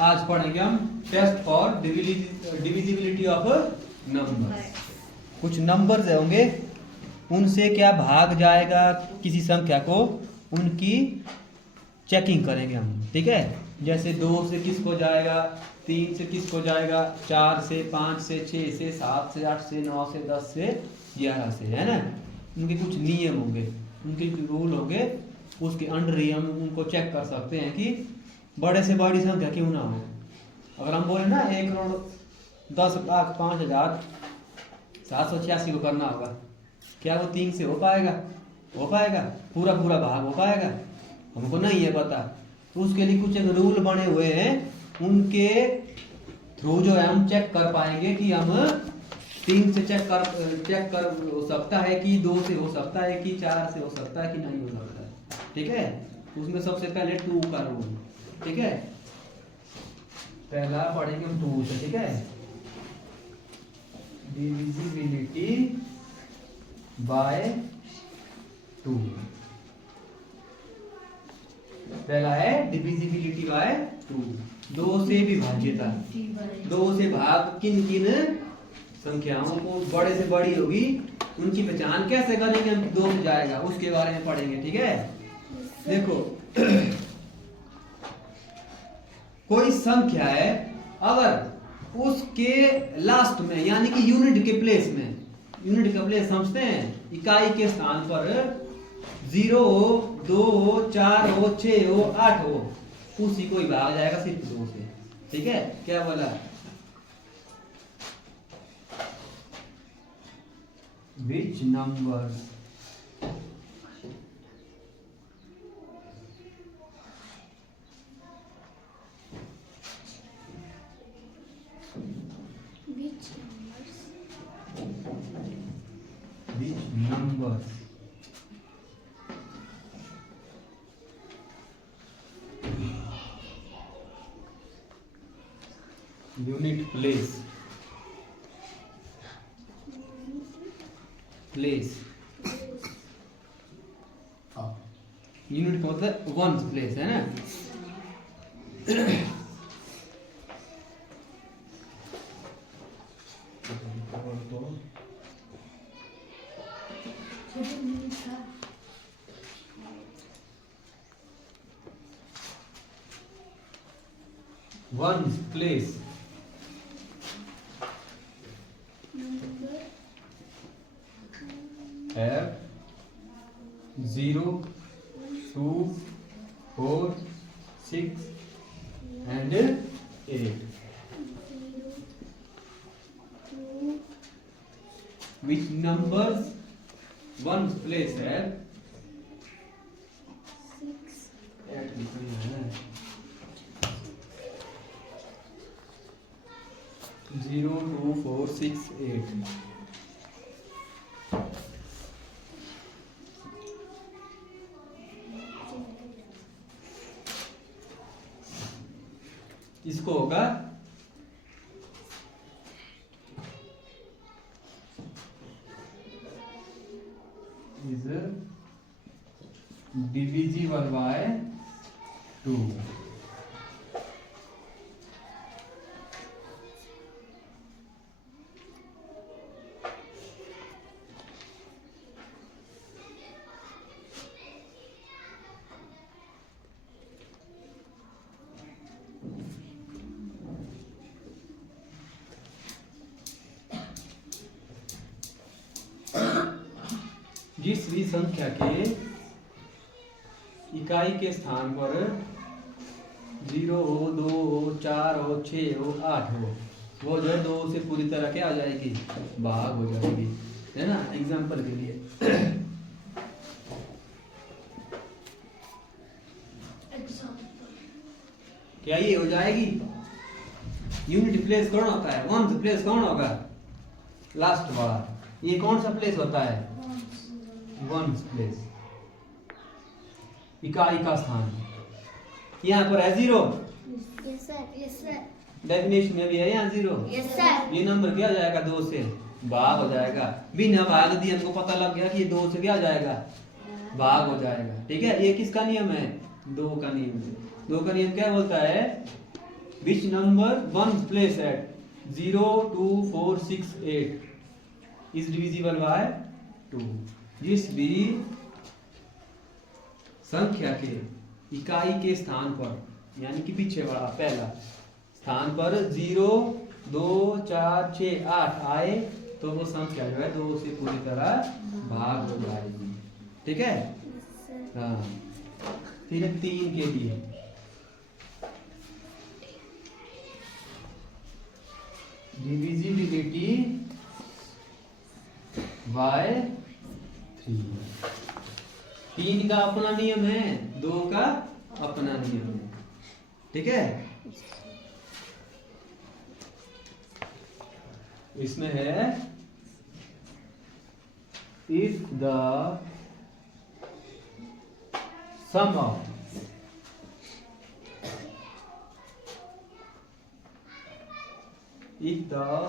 आज पढ़ेंगे हम test for divisibility of numbers. कुछ नंबर्स होंगे, उनसे क्या भाग जाएगा किसी संख्या को, उनकी चेकिंग करेंगे हम। ठीक है, जैसे 2 से किसको जाएगा, 3 से किसको जाएगा, 4 से, 5 से, 6 से, 7 से, 8 से, 9 से, 10 से, 11 से, है ना। उनके कुछ नियम होंगे, उनके रूल होंगे, उसके अंडर ही हम उनको चेक कर सकते हैं कि बड़े से बड़ी संख्या क्यों ना हो। अगर हम बोले ना 1,10,05,786 को करना होगा, क्या वो 3 से हो पाएगा? हो पाएगा? पूरा पूरा भाग हो पाएगा? हमको नहीं है पता। तो उसके लिए कुछ एक रूल बने हुए हैं, उनके थ्रू जो है हम चेक कर पाएंगे कि हम 3 से चेक कर हो सकता है कि 2 से हो सकता है कि 4 से हो सकता है कि नहीं हो सकता है। ठीक है, उसमें सबसे पहले 2 का रूल। ठीक है, पहला पढ़ेंगे हम 2 से। ठीक है, डिविजिबिलिटी बाय 2। पहला है डिविजिबिलिटी बाय 2, 2 से विभाज्यता। 2 से भाग किन किन संख्याओं को बड़े से बड़ी होगी, उनकी पहचान कैसे करेंगे हम, 2 से जाएगा, उसके बारे में पढ़ेंगे। ठीक है, देखो कोई संख्या है, अगर उसके लास्ट में यानी कि यूनिट के प्लेस में, यूनिट का प्लेस समझते हैं, इकाई के स्थान पर 0 हो, 2 हो, 4 हो, 6 हो, 8 हो, उसी को ही भाग जाएगा सिर्फ 2 से। ठीक है, क्या बोला, which number unit place unit का मतलब वन प्लेस है ना। वन प्लेस है 0, 2, 4, 6 and 8. Which numbers one place है 0, 2, 4, 6, 8। इसको होगा is divisible by 2। जिस भी संख्या के इकाई के स्थान पर 0 हो, 2 हो, 4 हो, 6 हो, 8 हो, वो जो है 2 से पूरी तरह क्या आ जाएगी, भाग हो जाएगी, है ना। एग्जाम्पल के लिए क्या ये हो जाएगी, यूनिट प्लेस कौन होता है, वन प्लेस कौन होगा, लास्ट बार, ये कौन सा प्लेस होता है, वन प्लेस, इकाई का स्थान। यहाँ पर है 0, डेफिनेशन में भी है यहाँ 0, ये नंबर क्या हो जाएगा, 2 से भाग हो जाएगा। बिना भाग दिए हमको पता लग गया कि ये 2 से क्या हो जाएगा, भाग हो जाएगा। ठीक है, ये किसका नियम है, 2 का नियम है। 2 का नियम क्या बोलता है which number one place at 0 2 4 6 8 is divisible by 2। जिस भी संख्या के इकाई के स्थान पर यानी कि पीछे वाला पहला स्थान पर 0 2 4 6 8 आए तो वो संख्या जो है 2 से पूरी तरह भाग हो जाएगी। ठीक है। हाँ, फिर 3 के लिए डिविजिबिलिटी बाय 3। 3 का अपना नियम है, 2 का अपना नियम है। ठीक है। इसमें है if the sum of if the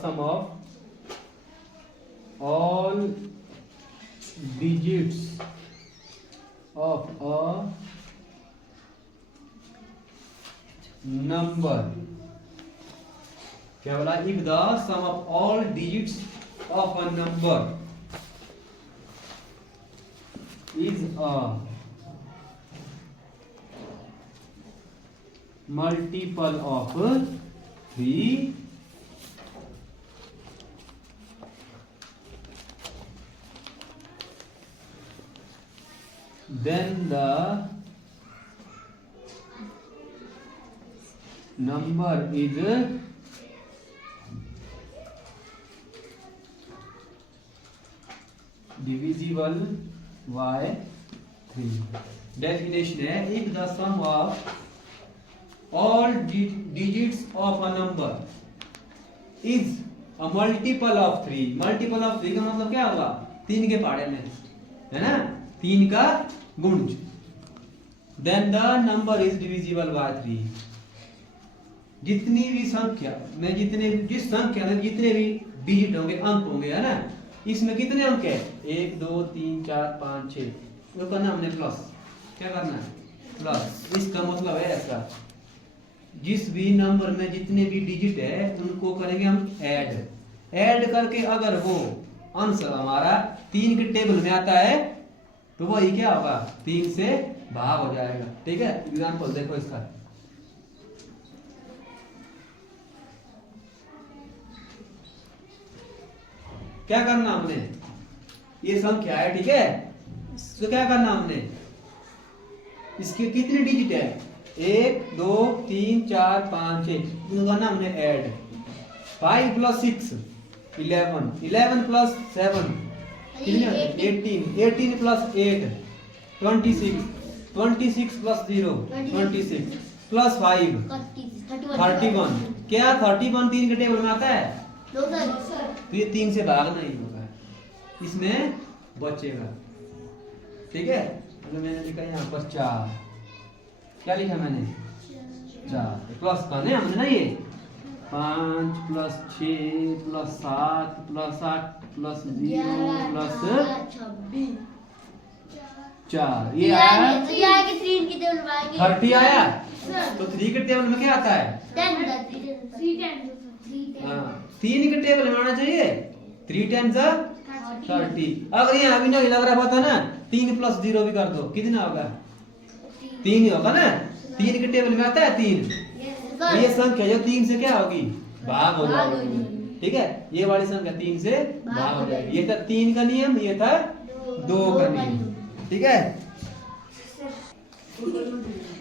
sum of all digits of a number, क्या बोला? if the sum of all digits of a number is a multiple of 3, then the number is divisible by 3। Definition है if the sum of all digits of a number is a multiple of 3। Multiple of 3 का मतलब क्या होगा? 3 के पहाड़े में, है ना, 3 का गुणज। then the number is divisible by 3। जितनी भी संख्या में जिस संख्या में जितने भी डिजिट होंगे, अंक होंगे, है ना, इसमें कितने अंक है? 1 2 3 4 5 6, वो करना हमने प्लस। क्या करना है? प्लस। इसका मतलब है ऐसा, जिस भी नंबर में जितने भी डिजिट है उनको करेंगे हम ऐड करके अगर वो आंसर हमारा 3 के टेबल में आता है तो वही क्या होगा? 3 से भाग हो जाएगा। ठीक है। एग्जांपल देखो इसका, क्या करना हमने? ये संख्या है, ठीक है, तो क्या करना हमने? इसके कितने डिजिट है? 1 2 3 4 5 6, करना हमने ऐड। 5 + 6 11, 11 + 7 कितने? 18, 18 + 8 26, 26 + 0 26 + 5 31। क्या 31 3 के टेबल में आता है? तो ये 3 से भाग नहीं होगा, इसमें बचेगा। ठीक है। तो मैंने लिखा यहाँ पर 4। क्या लिखा मैंने? 4 प्लस का नहीं हमने ना, ये 5 + 6 + 7 + 8 + 0 + 4। ये आया 30 आया। तो 3 के टेबल में क्या आता है? 3 के टेबल में आना चाहिए 3 × 30। अगर यहाँ अभी नहीं लग रहा पता ना, 3 + 0 भी कर दो, कितना होगा? 3 ही होगा ना। 3 के टेबल में आता है 3। ये संख्या जो 3 से क्या होगी? भाग हो जाएगी। ठीक है। ये वाली संख्या 3 से भाग हो जाएगी। ये था 3 का नियम, ये था 2 का नियम। ठीक है।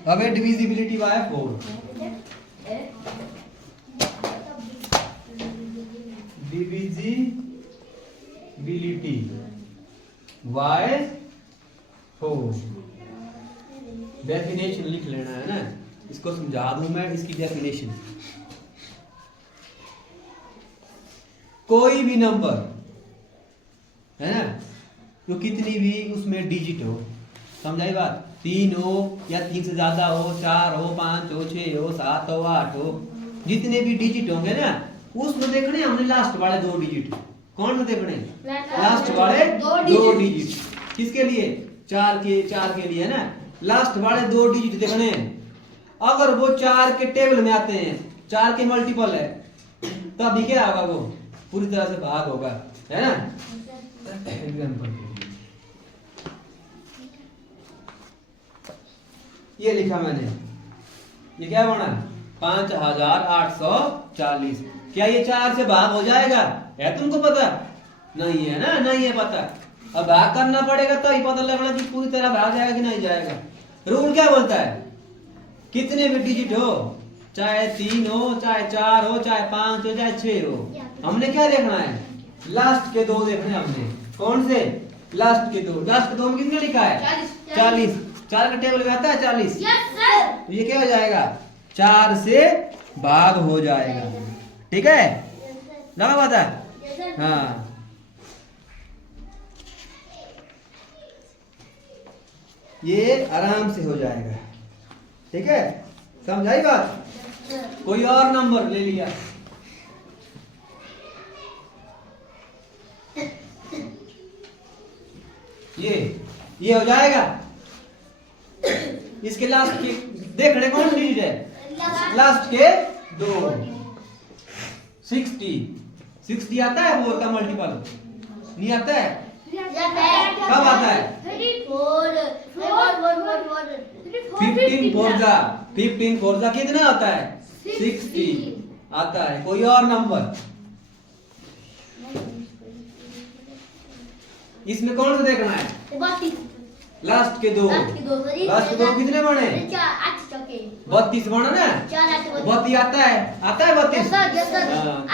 अब है divisibility bye 4। Divisibility bye 4, definition लिख लेना है ना, इसको समझा दूं मैं इसकी डेफिनेशन। कोई भी नंबर है ना, जो कितनी भी उसमें डिजिट हो, समझाई बात? 3 हो या 3 से ज्यादा हो, 4 हो, 5 हो, 6 हो, 7 हो, 8 हो, जितने भी डिजिट होंगे ना, उसमें देखने हमने लास्ट वाले 2 डिजिट। कौन में देखने? लास्ट वाले 2 डिजिट। किसके लिए? 4 के लिए है ना, लास्ट वाले 2 डिजिट देखने हैं। अगर वो 4 के टेबल में आते हैं, 4 के मल्टीपल है, तभी क्या होगा, वो पूरी तरह से भाग होगा, है ना। एग्जाम्पल ये लिखा मैंने, ये क्या बना 5840। क्या ये 4 से भाग हो जाएगा, है तुमको पता? नहीं है ना, नहीं है पता। अब भाग करना पड़ेगा तो ही पता लगना कि पूरी तरह भाग जाएगा कि नहीं जाएगा। रूल क्या बोलता है, कितने भी डिजिट हो, चाहे 3 हो, चाहे 4 हो, चाहे 5 हो, चाहे 6 हो, हमने क्या देखना है, लास्ट के 2 देखने हैं हमने। कौन से? लास्ट के 2। लास्ट के 2 में कितने लिखा है? 40। 4 का टेबल में आता है 40। तो ये क्या हो जाएगा, 4 से भाग हो जाएगा। ठीक है, लगा बात है? हाँ, ये आराम से हो जाएगा। ठीक है, समझाई बात? कोई और नंबर ले लिया, ये हो जाएगा। इसके लास्ट के देख रहे कौन डिजिट है, लास्ट के 2। 60 आता है, 4 का मल्टीपल नहीं आता है? कब आता है? 15 4 जा कितना आता है? 60 आता है। कोई और नंबर इसमें कौन सा देखना है? लास्ट के 2। लास्ट के 2 कितने बने? 32 बना ना। 32 आता है, आता है 32।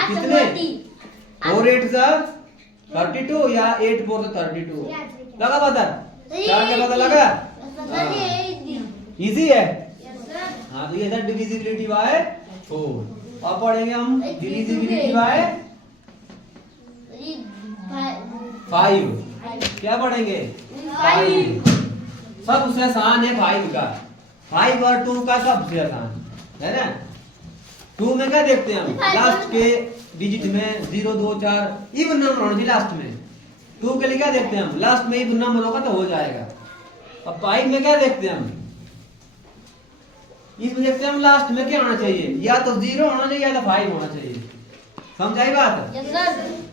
कितने? 4 8 32 या 8 4 32। लगा पता? 4 का पता लगा? इजी है। हाँ, तो ये था डिविजिबिलिटी बाय 4। अब पढ़ेंगे हम डिविजिबिलिटी बाय 5। क्या पढ़ेंगे? 5। सबसे आसान है 5 का। 5 और 2 का सबसे आसान है ना। 2 में क्या देखते हैं हम, लास्ट के डिजिट में 0 2 4 इवन नंबर होना चाहिए लास्ट में। 2 के लिए क्या देखते हैं हम, लास्ट में इवन नंबर होगा तो हो जाएगा। अब 5 में क्या देखते हैं हम, इसमें देखते हैं हम लास्ट में क्या होना चाहिए, या तो 0 होना चाहिए या तो 5 होना चाहिए। समझाई बात?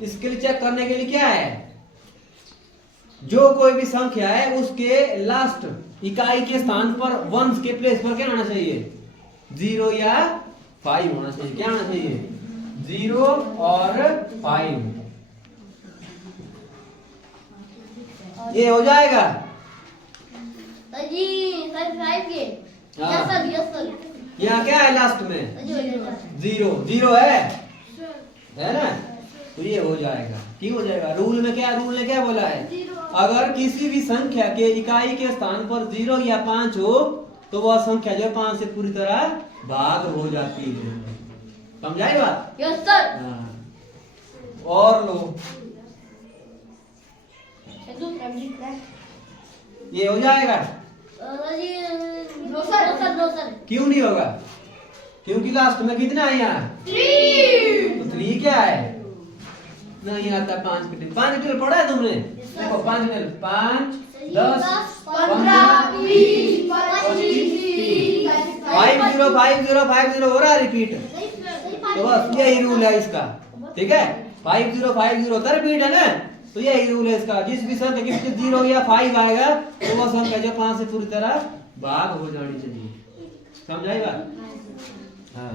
इसके लिए चेक करने के लिए क्या है, जो कोई भी संख्या है उसके लास्ट इकाई के स्थान पर वंस के प्लेस पर क्या होना चाहिए, 0 या 5 होना चाहिए। क्या होना चाहिए? 0 और 5। ये हो जाएगा। यहाँ क्या है लास्ट में? 0 है ना, तो ये हो जाएगा। क्यों हो जाएगा? रूल में क्या, रूल ने क्या बोला है, अगर किसी भी संख्या के इकाई के स्थान पर 0 या 5 हो तो वह संख्या जो 5 से पूरी तरह भाग हो जाती है। समझाई बात? Yes sir. और लो, ये हो जाएगा। No sir. क्यों नहीं होगा? क्योंकि लास्ट में कितना है यहाँ? 3। तो 3 क्या है? नहीं आता। 5 के टेबल, 5 के टेबल पढ़ा है तुमने? देखो 5 के टेबल, 5 10 15 20 25 50 हो रहा है रिपीट। तो बस यही रूल है इसका। ठीक है, 50 होता रिपीट है ना, तो यही रूल है इसका। जिस भी संख्या के पीछे 0 या 5 आएगा तो वह संख्या जो 5 से पूरी तरह भाग हो जानी चाहिए। समझाई बात? हाँ,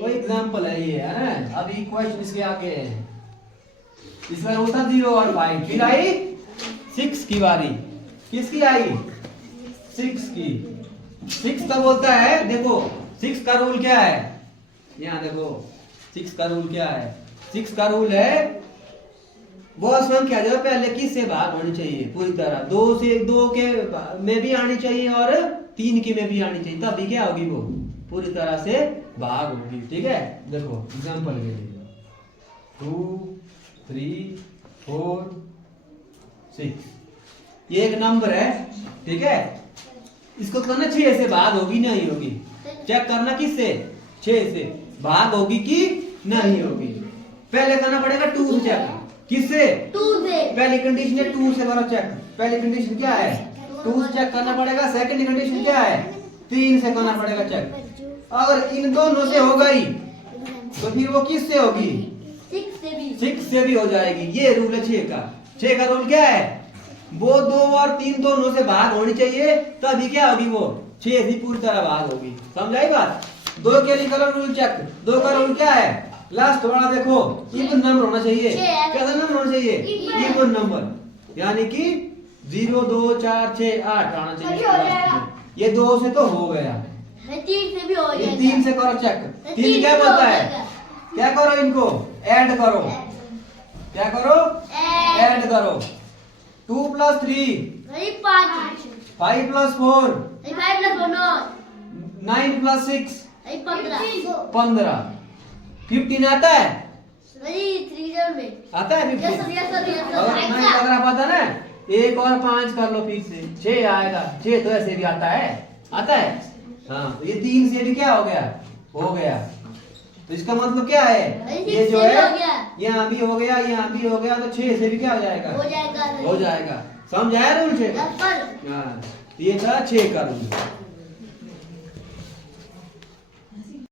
कोई एग्जांपल है ये, है ना। अभी क्वेश्चन इसके आगे है। इसमें होता 0 और 5, फिर आई 6 की बारी। किसकी आई? 6 की। 6 का बोलता है, देखो 6 का रूल क्या है, यहाँ देखो 6 का रूल क्या है। 6 का रूल है वो संख्या जो पहले किससे भाग होनी चाहिए पूरी तरह, 2 के में भी आनी चाहिए और 3 की में भी आनी चाहिए, तभी क्या होगी, वो पूरी तरह से भाग होगी। ठीक है, देखो एग्जांपल के लिए 2 3 4 6 ये एक नंबर है। ठीक है, इसको करना 6 से भाग होगी नहीं होगी, चेक करना किससे, 6 से भाग होगी कि नहीं होगी। पहले करना पड़ेगा 2 से चेक। किससे? 2 से। पहली कंडीशन है 2 से करो चेक। पहली कंडीशन क्या है? 2 से चेक करना पड़ेगा। सेकंड कंडीशन क्या है? 3 से करना पड़ेगा चेक। अगर इन दोनों से हो गई तो फिर वो किससे होगी? 6 से भी। 6 से भी हो जाएगी। ये रूल है 6 का। 6 का रूल क्या है? वो 2 और 3 दोनों से भाग होनी चाहिए, तभी क्या होगी? वो 6 से पूरी तरह भाग होगी। समझाई बात? 2 के लिए करो रूल चेक। 2 का रूल क्या है? लास्ट वाला देखो, इवन नंबर होना चाहिए। कैसा नंबर होना चाहिए? इवन नंबर, यानी कि 0 2 4 6 8 आना चाहिए। ये 2 से तो हो गया, 3 से भी हो ये जाएगा। 3 से करो चेक। 3 क्या बोलता है? क्या करो? इनको ऐड करो। क्या करो? ऐड करो। 2 + 3 5 5 + 4 5 + 9 9 + 6 15 15 15 आता है? 3 में आता है 15? अगर नहीं अगर आप आता ना, 1 और 5 कर लो फिर से 6 आएगा। 6 तो ऐसे भी आता है। आता है? हाँ, तो ये 3 से भी क्या हो गया? हो गया। तो इसका मतलब क्या है? ये जो है यहाँ भी हो गया, यहाँ भी हो गया, तो 6 से भी क्या हो जाएगा? हो जाएगा। हो जाएगा। समझ आया रूल 6? पर हाँ, ये था 6 का रूल।